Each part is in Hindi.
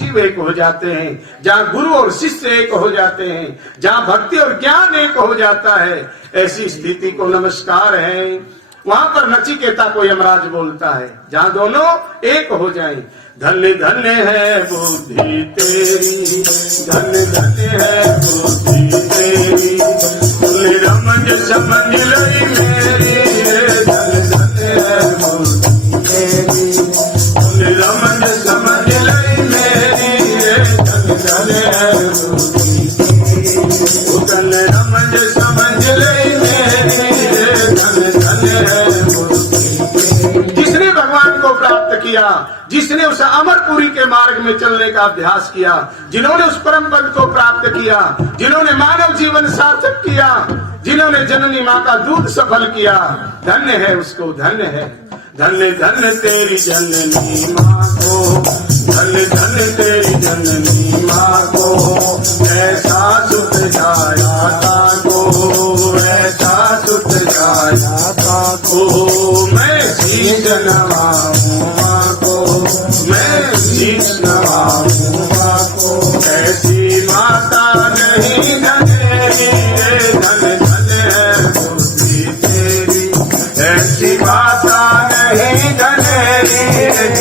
शिव एक हो जाते हैं, जहाँ गुरु और शिष्य एक हो जाते हैं, जहाँ भक्ति और ज्ञान एक हो जाता है, ऐसी स्थिति को नमस्कार है। वहां पर नचिकेता को यमराज बोलता है, जहाँ दोनों एक हो जाएं। धन्य धन्य है बुद्धि तेरी, धन्य धन्य है बुद्धि तेरी, तुझे रमज समझ लई मेरी, धन्य धन्य है बुद्धि तेरी, तुझे रमज समझ लई मेरी, धन्य धन्य है बुद्धि तेरी, धन्य रमज समझ लई मेरी, धन्य धन्य है बुद्धि तेरी। जिसने भगवान को प्राप्त किया, जिसने उस अमरपुरी के मार्ग में चलने का अभ्यास किया, जिन्होंने उस परम पद को प्राप्त किया, जिन्होंने मानव जीवन सार्थक किया, जिन्होंने जननी माँ का दूध सफल किया, धन्य है उसको, धन्य है। धन्य धन्य तेरी जननी माँ को, धन्य धन्य तेरी जननी माँ को, ऐसा सुख जाया ताको, ऐसा सुख जाया ताको, मैं शीश नवाऊं माँ को, मैं शीश नवाऊं माँ को, ऐसी माता नहीं धनेरी, धन्य धन्य है बुद्धि तेरी, ऐसी माता नहीं धनेरी,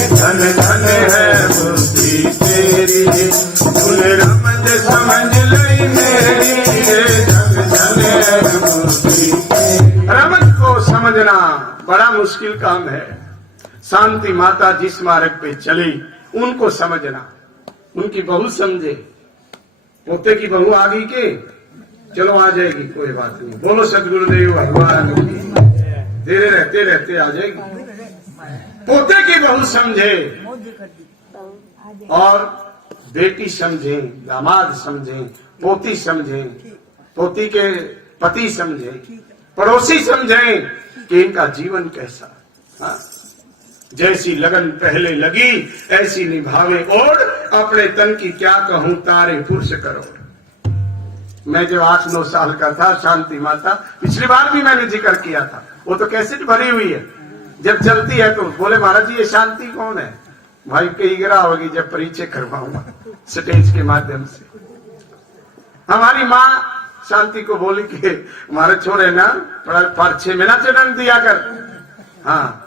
धन्य धन्य है बुद्धि तेरी, तूने रमज समझ लई मेरी, धन्य धन्य है बुद्धि तेरी। रमज को समझना बड़ा मुश्किल काम है। शांति माता जिस मार्ग पे चली उनको समझना, उनकी बहू समझे, पोते की बहू आ गई के चलो आ जाएगी, कोई बात नहीं, बोलो सदगुरुदेव भगवान की, तेरे रहते रहते आ जाएगी। पोते की बहू समझे और बेटी समझे, दामाद समझे, पोती समझे, पोती के पति समझे, पड़ोसी समझे कि इनका जीवन कैसा। हाँ? जैसी लगन पहले लगी ऐसी निभावे और अपने तन की क्या कहूं तारे पुरुष करो। मैं जब 8-9 साल का था, शांति माता, पिछली बार भी मैंने जिक्र किया था, वो तो कैसेट भरी हुई है, जब चलती है तो बोले महाराज जी ये शांति कौन है? भाई कई गिरा होगी जब परिचय करवाऊंगा स्टेज के माध्यम से। हमारी माँ शांति को बोली कि हमारे छोरे ना 5-6 महीना चरण दिया कर। हाँ,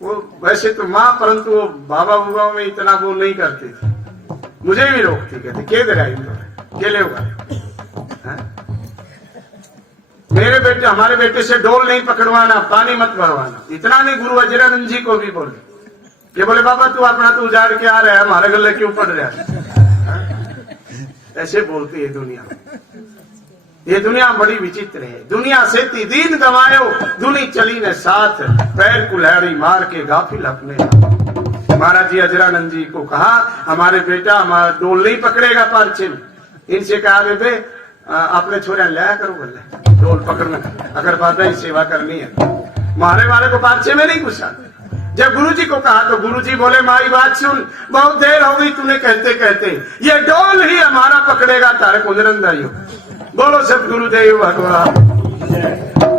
वो वैसे तो माँ, परंतु वो बाबा बुबा में इतना वो नहीं करती थी, मुझे भी रोकती, कहती के दे ले होगा। मेरे बेटे, हमारे बेटे से डोल नहीं पकड़वाना, पानी मत भरवाना। इतना नहीं, गुरु अजरानंद जी को भी बोले कि बोले बाबा तू अपना तो उजाड़ के आ रहा है, हमारे गले क्यों पड़ रहा है? ऐसे बोलती है दुनिया। ये दुनिया बड़ी विचित्र है। दुनिया से दीन गवायो, दुनी चली न साथ, पैर कुल्हाड़ी मार के गाफिल अपने। महाराज जी अजरानंद जी को कहा हमारे बेटा हमारा डोल नहीं पकड़ेगा पारछे में। इनसे कहा बेबे अपने छोरे लाया करो, बोले डोल पकड़ना, अगर बाबा की सेवा करनी है। मारे वाले को पारछे में नहीं घुसाते। जब गुरुजी को कहा तो गुरुजी बोले माई बात सुन, बहुत देर हो गई तूने कहते कहते, ये डोल ही हमारा पकड़ेगा तारे कुंदरंदाइयो। बोलो सतगुरुदेव भगवान।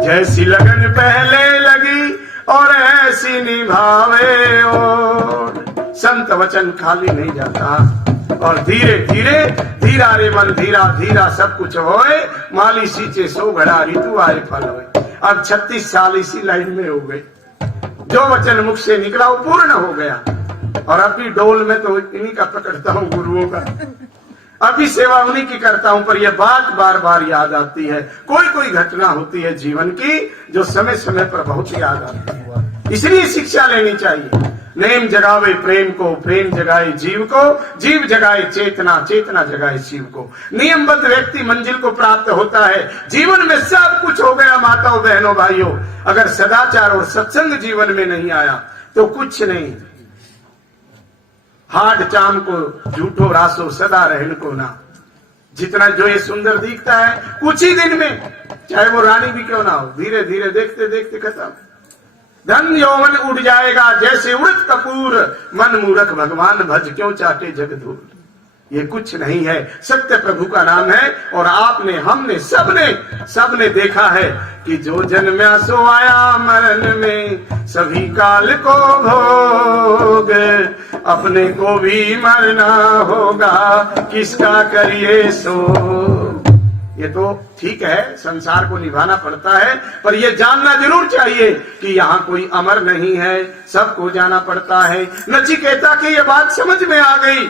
जैसी लगन पहले लगी और ऐसी निभावे, और संत वचन खाली नहीं जाता। और धीरे धीरे धीरा रे मन धीरा धीरा सब कुछ होए, माली सींचे सो घड़ा ऋतु आए फल होए। अब 36 साल इसी लाइन में हो गए। जो वचन मुख से निकला वो पूर्ण हो गया। और अभी डोल में तो इन्हीं का पकड़ता हूँ, गुरुओं का। अभी सेवा उन्हीं की करता हूँ, पर यह बात बार बार याद आती है। कोई कोई घटना होती है जीवन की जो समय समय पर बहुत याद आती है। इसलिए शिक्षा लेनी चाहिए। नेम जगावे प्रेम को, प्रेम जगाए जीव को, जीव जगाए चेतना, चेतना जगाए शिव को। नियमबद्ध व्यक्ति मंजिल को प्राप्त होता है। जीवन में सब कुछ हो गया माताओं बहनों भाइयों, अगर सदाचार और सत्संग जीवन में नहीं आया तो कुछ नहीं। हाड चाम को झूठो रासो सदा रहन को ना। जितना जो ये सुंदर दिखता है कुछ ही दिन में, चाहे वो रानी भी क्यों ना हो, धीरे धीरे देखते देखते खत्म। धन यौवन उड़ जाएगा जैसे उड़त कपूर, मन मूर्ख भगवान भज क्यों चाटे जग धूल। ये कुछ नहीं है, सत्य प्रभु का नाम है। और आपने, हमने, सबने देखा है कि जो जन्मा सो आया मरण में, सभी काल को भोग, अपने को भी मरना होगा, किसका करिए सो। ये तो ठीक है, संसार को निभाना पड़ता है, पर ये जानना जरूर चाहिए कि यहाँ कोई अमर नहीं है, सबको जाना पड़ता है। नचिकेता की ये बात समझ में आ गई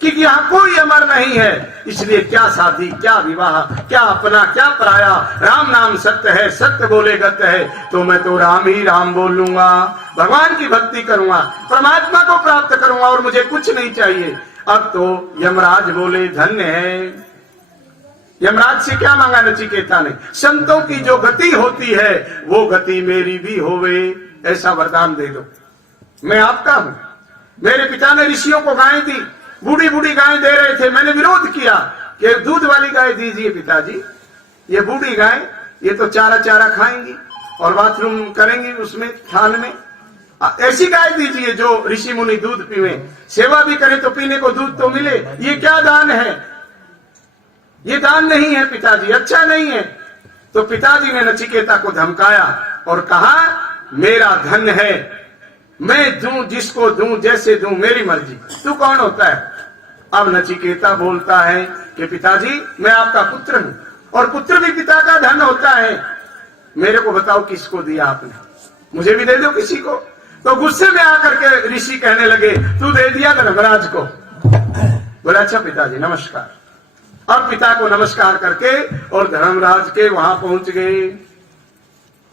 कि यहाँ कोई अमर नहीं है, इसलिए क्या शादी, क्या विवाह, क्या अपना, क्या पराया। राम नाम सत्य है, सत्य बोले गत्य है, तो मैं तो राम ही राम बोलूंगा, भगवान की भक्ति करूंगा, परमात्मा को प्राप्त करूंगा और मुझे कुछ नहीं चाहिए। अब तो यमराज बोले धन्य है। यमराज से क्या मांगा नचिकेता ने? संतों की जो गति होती है वो गति मेरी भी होवे, ऐसा वरदान दे दो। मैं आपका हूं। मेरे पिता ने ऋषियों को गाय दी, बूढ़ी बूढ़ी गाय दे रहे थे, मैंने विरोध किया कि दूध वाली गाय दीजिए पिताजी, ये बूढ़ी गाय ये तो चारा खाएंगी और बाथरूम करेंगी उसमें थान में, ऐसी गाय दीजिए जो ऋषि मुनि दूध पीवे, सेवा भी करें तो पीने को दूध तो मिले। ये क्या दान है? ये दान नहीं है पिताजी, अच्छा नहीं है। तो पिताजी ने नचिकेता को धमकाया और कहा मेरा धन है, मैं दूं जिसको दूं, जैसे दूं, मेरी मर्जी, तू कौन होता है? अब नचिकेता बोलता है कि पिताजी मैं आपका पुत्र हूं और पुत्र भी पिता का धन होता है, मेरे को बताओ किसको दिया आपने, मुझे भी दे दो किसी को। तो गुस्से में आकर के ऋषि कहने लगे तू दे दिया धर्मराज को। बोला अच्छा पिताजी नमस्कार। अब पिता को नमस्कार करके और धर्मराज के वहां पहुंच गए।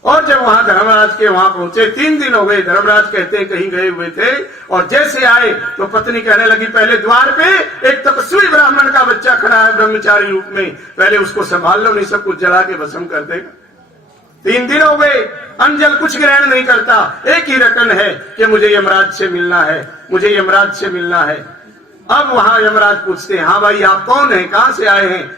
और जब वहां धर्मराज के वहां पहुंचे, 3 दिन हो गए, धर्मराज कहते हैं कहीं गए हुए थे, और जैसे आए तो पत्नी कहने लगी पहले द्वार पे एक तपस्वी ब्राह्मण का बच्चा खड़ा है ब्रह्मचारी रूप में, पहले उसको संभाल लो, नहीं सब कुछ जला के भस्म कर देगा। 3 दिन हो गए, अंजल कुछ ग्रहण नहीं करता, एक ही रटन है कि मुझे यमराज से मिलना है, मुझे यमराज से मिलना है। अब वहां यमराज पूछते हैं हाँ भाई आप कौन हैं, कहां से आए हैं?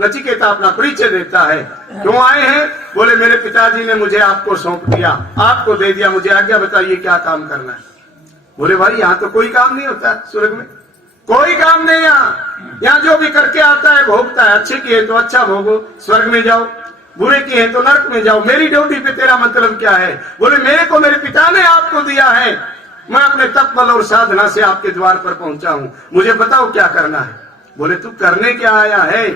नचिकेता अपना परिचय देता है, क्यों आए हैं? बोले मेरे पिताजी ने मुझे आपको सौंप दिया, आपको दे दिया, मुझे आज्ञा बताइए क्या काम करना है। बोले भाई यहाँ तो कोई काम नहीं होता, स्वर्ग में कोई काम नहीं, यहाँ जो भी करके आता है भोगता है, अच्छे किए तो अच्छा भोगो स्वर्ग में जाओ, बुरे किए तो नरक में जाओ, मेरी ड्यूटी पे तेरा मतलब क्या है? बोले मेरे को मेरे पिता ने आपको दिया है, मैं अपने तप बल और साधना से आपके द्वार पर पहुंचा हूं, मुझे बताओ क्या करना है। बोले तू करने क्या आया है?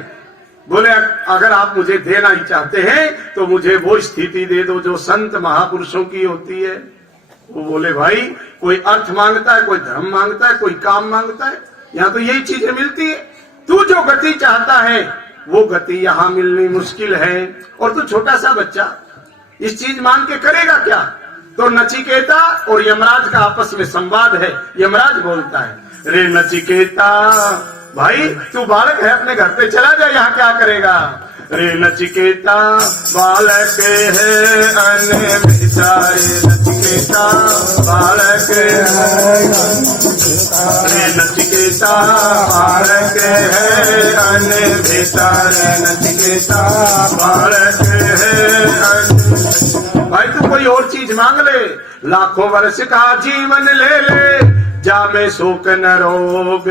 बोले अगर आप मुझे देना ही चाहते हैं तो मुझे वो स्थिति दे दो जो संत महापुरुषों की होती है। वो बोले भाई कोई अर्थ मांगता है, कोई धर्म मांगता है, कोई काम मांगता है, यहाँ तो यही चीजें मिलती है। तू जो गति चाहता है वो गति यहाँ मिलनी मुश्किल है, और तू छोटा सा बच्चा इस चीज मांग के करेगा क्या? तो नचिकेता और यमराज का आपस में संवाद है। यमराज बोलता है रे नचिकेता भाई तू बालक है, अपने घर पे चला जा, यहाँ क्या करेगा? रे नचिकेता बालक है अन्य बेचारे, नचिकेता बालक है, रे नचिकेता बालक है अन्य बेचारे, नचिकेता बालक है। भाई तू कोई और चीज मांग ले, लाखों वर्ष का जीवन ले ले, जामे शोक न रोग,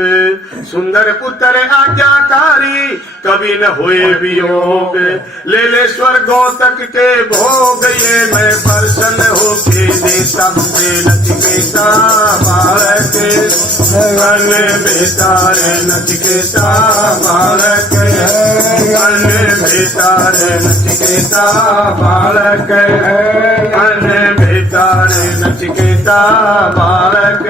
सुंदर पुत्र आज्ञाकारी, कभी न हुए वियोग, ले ले स्वर्गों तक के भोग, ये मैं प्रसन्न होके देता हूँ। नचिकेता बालक अन्य बेचारे, नचिकेता बालक अन्य बेचारे, नचिकेता बालक अन्य बेचारे, नचिकेता बालक।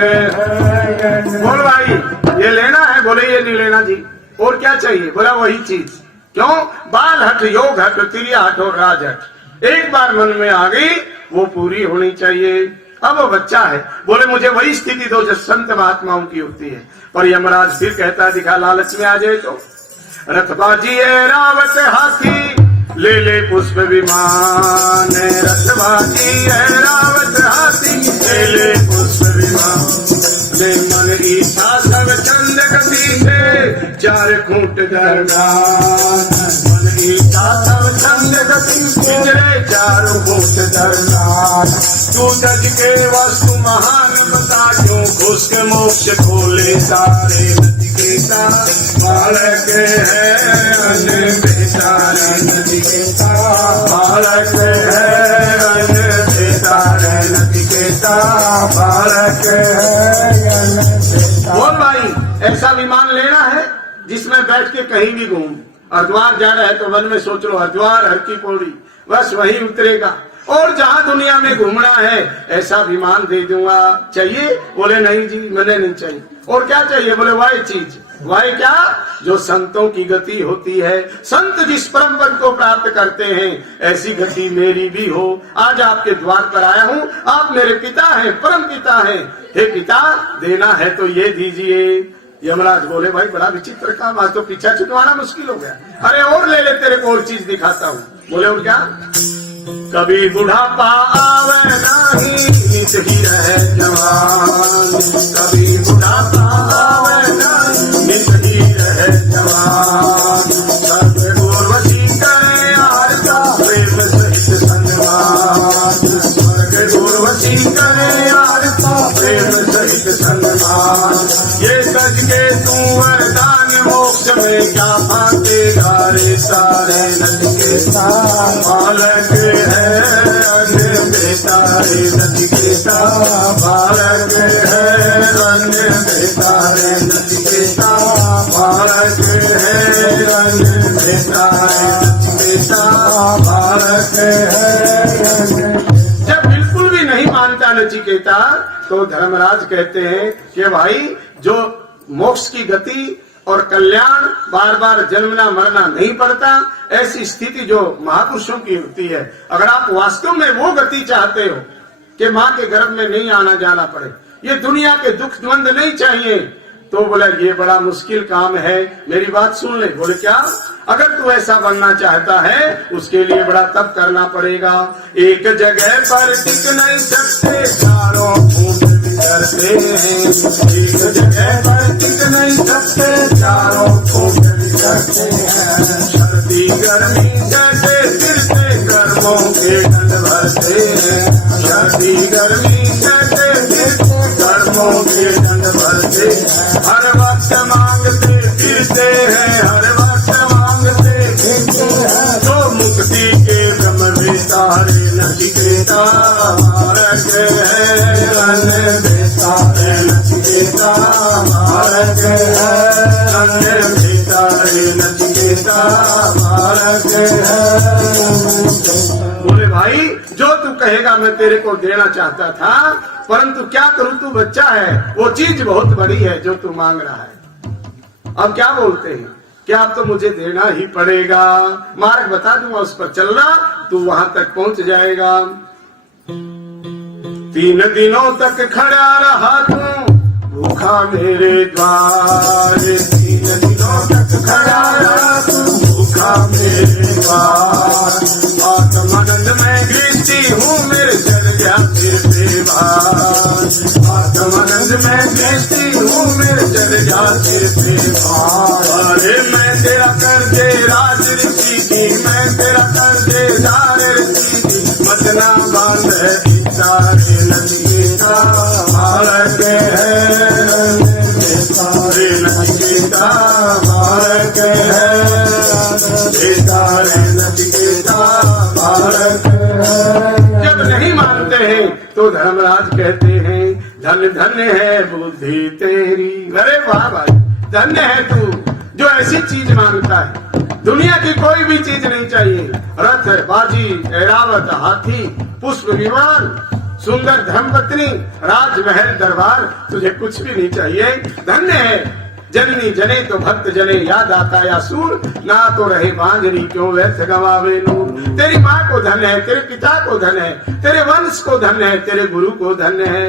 बोल भाई ये लेना है? बोले ये नहीं लेना जी। और क्या चाहिए? बोला वही चीज। क्यों? बाल हट, योग हट, तिरिया हट और राज हट, एक बार मन में आ गई वो पूरी होनी चाहिए। अब वो बच्चा है, बोले मुझे वही स्थिति दो जो संत महात्माओं की होती है। और यमराज फिर कहता दिखा लालच में आ जाए तो, रथबाजी है रावत हाथी, ले ले पुष्प विमान, रथबाजी है रावत हाथी, ले ले पुष्प विमान, दे मन ईसा सब चंद गति से, 4 खूंट दरगान, मन ईसा सब चंद गति से, 4 खूंट दरगान, तू जज के वस्तु महान बता, क्यों घुस के मोक्ष खोले सारे, नचिकेता नचिकेता, बालक है अन्य बेचार नचिकेता, बालक है अन्य बेचार नचिकेता, बालक है। बोल भाई, ऐसा विमान लेना है जिसमें बैठ के कहीं भी घूम, हरिद्वार जा रहा है तो मन में सोच लो हरिद्वार हर की पौड़ी, बस वही उतरेगा। और जहाँ दुनिया में घूमना है ऐसा विमान दे दूंगा, चाहिए? बोले नहीं जी मैंने नहीं चाहिए। और क्या चाहिए? बोले वही चीज। वही क्या? जो संतों की गति होती है, संत जिस परम पद को प्राप्त करते हैं ऐसी गति मेरी भी हो। आज आपके द्वार पर आया हूँ, आप मेरे पिता हैं, परम पिता हैं। हे पिता, देना है तो ये दीजिए। यमराज बोले भाई बड़ा विचित्र काम, आज तो पीछा छुटवाना मुश्किल हो गया। अरे और ले ले, तेरे को और चीज दिखाता हूँ। बोले और क्या? कभी बुढ़ापा आवे नहीं, नित ही रहे जवान, कभी बुढ़ापा आवे नहीं, नित ही रहे जवान। सर्व उर्वशी करे यार का प्रेम सहित सन्मान, स्वर्ग उर्वशी करे यार का प्रेम सहित सन्मान। ये सज के तू वरदान मोक्ष में क्या पातेगा रे सारे नचिकेता, बालक है अन्य बेचार नचिकेता, बालक है अन्य बेचार नचिकेता, बालक है अन्य बेचार नचिकेता, बालक है। जब बिल्कुल भी नहीं मानता नचिकेता तो धर्मराज कहते हैं कि भाई जो मोक्ष की गति और कल्याण, बार बार जन्मना मरना नहीं पड़ता, ऐसी स्थिति जो महापुरुषों की होती है, अगर आप वास्तव में वो गति चाहते हो कि माँ के गर्भ में नहीं आना जाना पड़े, ये दुनिया के दुख द्वंद नहीं चाहिए, तो बोला ये बड़ा मुश्किल काम है। मेरी बात सुन ले। बोले क्या? अगर तू ऐसा बनना चाहता है उसके लिए बड़ा तप करना पड़ेगा। एक जगह पर टिक नहीं सकते, चारों फूट बिखरते हैं। एक जगह पर टिक नहीं सकते, चारों फूट बिखरते हैं। सर्दी गर्मी जैसे फिरते गर्मों के डंड भरते हैं। सर्दी गर्मी जैसे फिरते गर्मों के डंड भरते हैं। हर वक्त मांगते फिरते हैं, हर वक्त मांगते फिरते हैं। तो मुक्ति के ब्रह्म बेतारे नचिकेता, बालक है अन्य बेतारे नचिकेता, बालक है अन्य बेतारे नचिकेता, बालक है। बोले भाई जो तू कहेगा मैं तेरे को देना चाहता था, परंतु क्या करूं, तू बच्चा है, वो चीज बहुत बड़ी है जो तू मांग रहा है। अब क्या बोलते हैं कि अब तो मुझे देना ही पड़ेगा, मार्ग बता दूंगा, उस पर चलना, तू वहां तक पहुंच जाएगा। 3 दिनों तक खड़ा रहा तू भूखा मेरे द्वार, 3 दिनों तक खड़ा रहा तू भूखा मेरे द्वार। आत्मानंद में गिरती हूँ मेरे चल गया फिर बेवार, आत्मानंद में गिरती हूँ मेरे चल गया फिर बेवार। अरे मैं तेरा कर दे राज ऋषि की, मैं तेरा कर दे दार ऋषि की, मत ना बांध इतारे नचिकेता, बालक है बेतारे नचिकेता, बालक है बेतारे नचिकेता, बालक है। जब नहीं मानते हैं तो धर्मराज कहते हैं धन्य धन्य है बुद्धि तेरी। अरे वाह भाई, धन्य है तू जो ऐसी चीज मांगता है। दुनिया की कोई भी चीज नहीं चाहिए, रथ बाजी ऐरावत हाथी पुष्प विमान सुंदर धर्मपत्नी राजमहल दरबार, तुझे कुछ भी नहीं चाहिए। धन्य है जननी जने तो भक्त जने, याद आता या सूर ना तो रहे बांझनी क्यों व्यर्थ गवावे नूर। तेरी माँ को धन्य है, तेरे पिता को धन्य है, तेरे वंश को धन्य है, तेरे गुरु को धन्य है।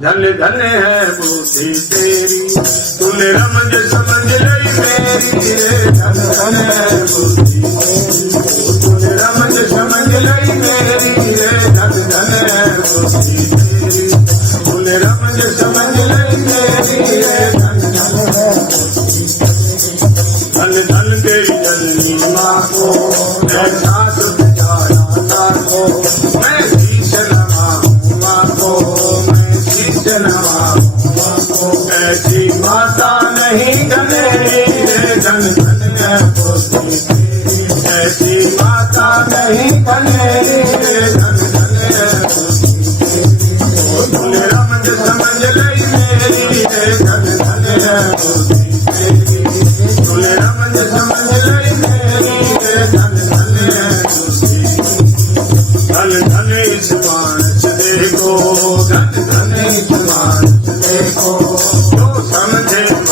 धन्य धन्य है बुद्धि तेरी, तूने रमज समझ लई मेरी, धन्य धन्य है बुद्धि तेरी, तूने रमज समझ लई मेरी, धन्य धन्य है बुद्धि तेरी, तूने रमज समझ लई मेरी, धन्य धन्य है। धन धन तेरी जननी माँ को, मैं सास जाना को, मैं शीश नवाऊं माँ को, मैं शीश नवाऊं माँ को। ऐसी माता नहीं गने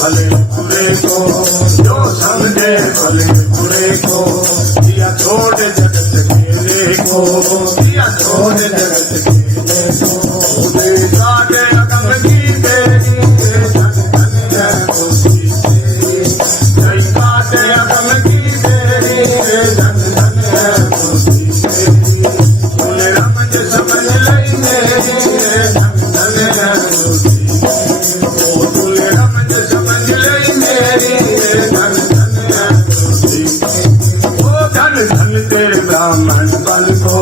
भले बुरे को, जो समझे भले बुरे को, दिया छोड़ जगत खेले को, दिया छोड़ जगत खेले को, देखा के अगम की तेरी धन धन है खुशी तेरी, देखा के अगम की तेरी धन धन है खुशी तेरी, बोले रमज समझ लेंगे धन धन है खुशी, बोले रमज समझ लेंगे धन धन है खुशी, ओ धन धन तेरे ब्राह्मण बन को,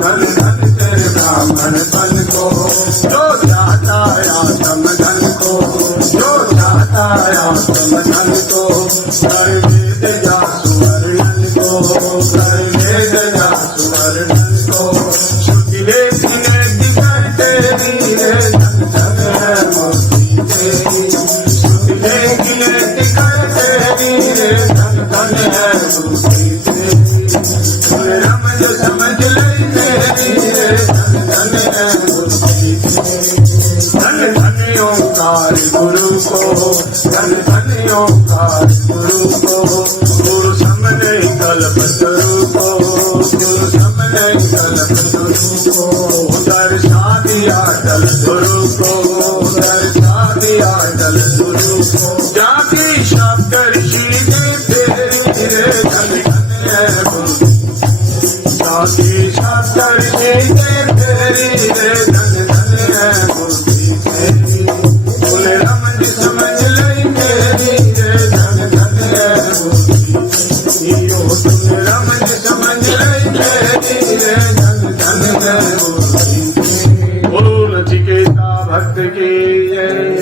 धन धन तेरे ब्राह्मण बन को, जो चाहता आत्म धन को, जो चाहता आत्म धन को, कर वेद जा सुवर्णन को, कर वेद जा सुवर्णन को, श्रुति लेखने की करते धीरे धन धन है मूर्ति तेरी, श्रुति लेखने की करते धीरे धन धन है मूर्ति तेरी, बोले रमज समझ लेंगे धीरे धन धन है मूर्ति तेरी, धन धन ओंकार गुरु को, धन धन ओंकार गुरु को, गुरु समने कल्प तरु को, गुरु समने कल्प तरु को, दर्शा दिया दल गुरु को, दर्शा दिया दल गुरु को, जाति शब्द ऋषि के तेरे धन धन है गुरु, जाति शब्द ऋषि के तेरे धन धन है मूर्ति तेरी, बोले रमन समझ लेंगे धीरे धन धन है मूर्ति, तुम रमन समझ लेंगे धीरे धन धन है मूर्ति, बोलो नचिकेता भक्त की जय।